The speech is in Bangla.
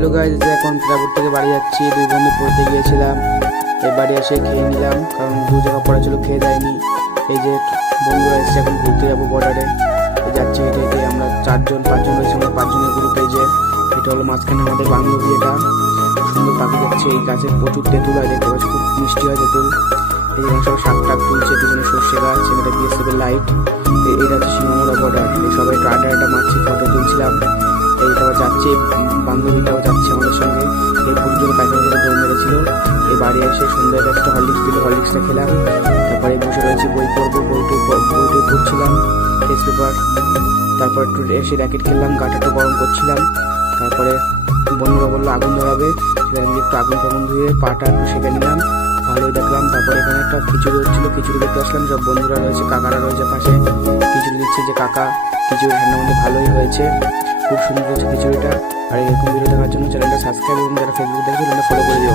হ্যালো গাইস, এখন ক্লাবুর থেকে বাড়ি যাচ্ছি। দুই বন্ধু পড়তে গিয়েছিলাম, এই বাড়ি এসে খেয়ে নিলাম, কারণ দু জায়গা পড়া ছিল, খেয়ে দেয়নি। এই যে বন্ধুরা এসে এখন ঘুরতে যাবো বর্ডারে, যাচ্ছি হেঁটে হেঁটে। আমরা 4-5জন রয়েছে, আমরা 5জনের গ্রুপ। এই যে এটা হলো মাঝখানে আমাদের বান্ধবী, এটা সুন্দর পাখি যাচ্ছে। এই গাছে প্রচুর তেঁতুল হয়, দেখতে পাচ্ছি খুব মিষ্টি হয় তেঁতুল। এই যে সব শাক টাক তুলছে, পিছনে সর্ষে গাছ, এটা বিএসএফের লাইট। এটা হচ্ছে সিংহমুড়া বর্ডার। এই সবাই একটু আড্ডা মারছি, ফটো তুলছিলাম। এইটাও যাচ্ছে, বান্ধবীটাও যাচ্ছে আমাদের সঙ্গে। এই পুজোর পাখির সাথে দৌড় মেরেছিল। এই বাড়ি এসে সুন্দর একটা হরলিক্স দিল, হরলিক্সটা খেলাম। তারপরে বসে রয়েছি, বই পড়বো, বইটই পড়ছিলাম, টেস্ট পেপার। তারপর একটু এসে র্যাকেট খেললাম, গাটা একটু গরম করছিলাম। তারপরে বন্ধুরা বললো আগুন ধরাবে, সেখানে একটু আগুন ধুয়ে পাটা একটু সেঁকে নিলাম, ভালোই দেখলাম। তারপরে এখানে একটা খিচুড়ি হচ্ছিলো, খিচুড়ি দেখতে আসলাম। সব বন্ধুরা রয়েছে, কাকারা রয়েছে পাশে, খিচুড়ি দিচ্ছে। যে কাকা খিচুড়ি ঠান্ডার মধ্যে ভালোই হয়েছে, খুব সুন্দর হচ্ছে খিচুড়িটা। আর এরকম ভিডিও দেখার জন্য চ্যানেলটা সাবস্ক্রাইব এবং যারা ফেসবুক দেখছে চ্যানেলটা ফলো করে দিও।